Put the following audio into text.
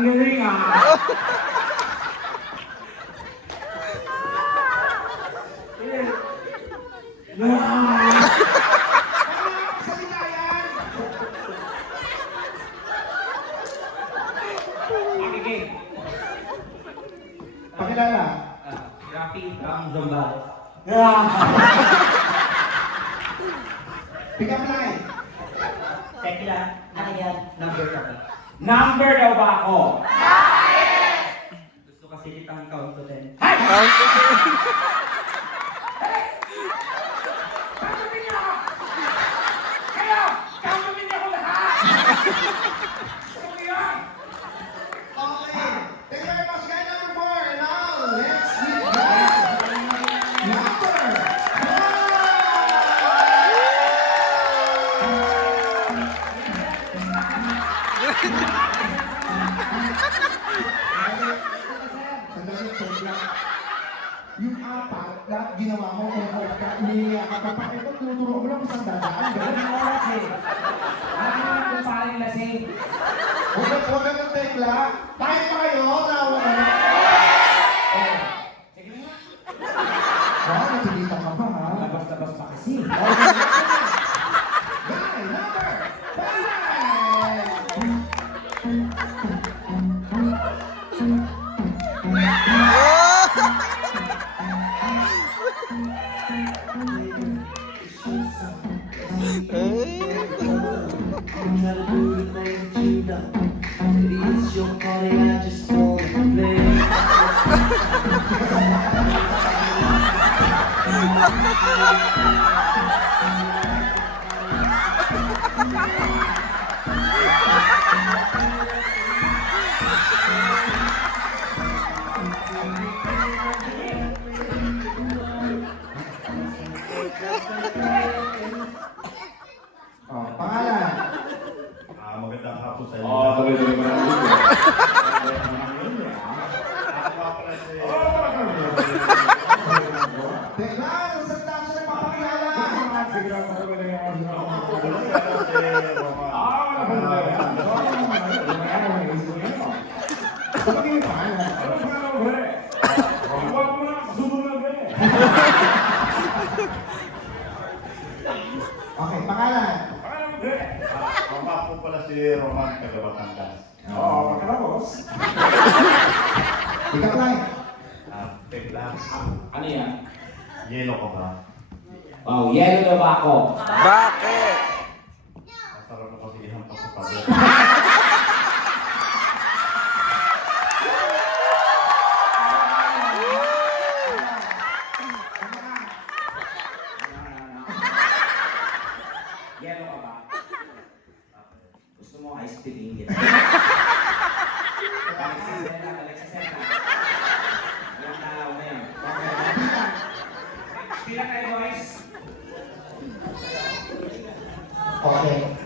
Ang galing ah. Pakilala. Rafi from Zambales. Pick up line. Tekla, ano yan? Number ka ba? Number daw ba ako? Gusto kasi kitang count to 10. Hay! Countin niyo ako! Kayo! Countin niyo ako lahat! Ano yan? Okay. Thank you very much, guy number 4. Now, let's meet guy number 5. Yung apat na ginawa mo kung ka, iniiyak ka pa, ito tinuturo mo lang isang dadaan. Ganun yung oras eh. Alam mo naman kung paano yung lasing. Huwag ka ng tekla. Tayo pa kayo na wala na. Sige na nga. Wow, natulita ka pa ha. Labas-labas pa kasi. Guy number 5. I'm not a dude that you know. Maybe it's your party, I just wanna play. Oh, pangalan. Magandang hapon sa inyo. tuloy-tuloy mo na ang video. Tekla, ang salita siya ng papakilala. Okay, pangalan. Ako pala si Roman Cagabatangas. Pick up line. Tekla, Ano yan? yelo ka ba? Oh, yellow daw ba ako? Bakit? Masarap mo kasi ihampas sa pader. Yellow ka ba? Gusto mo ice cream din? Balik sa sena. Walang talaw na yan. Pila tayo guys? Okay.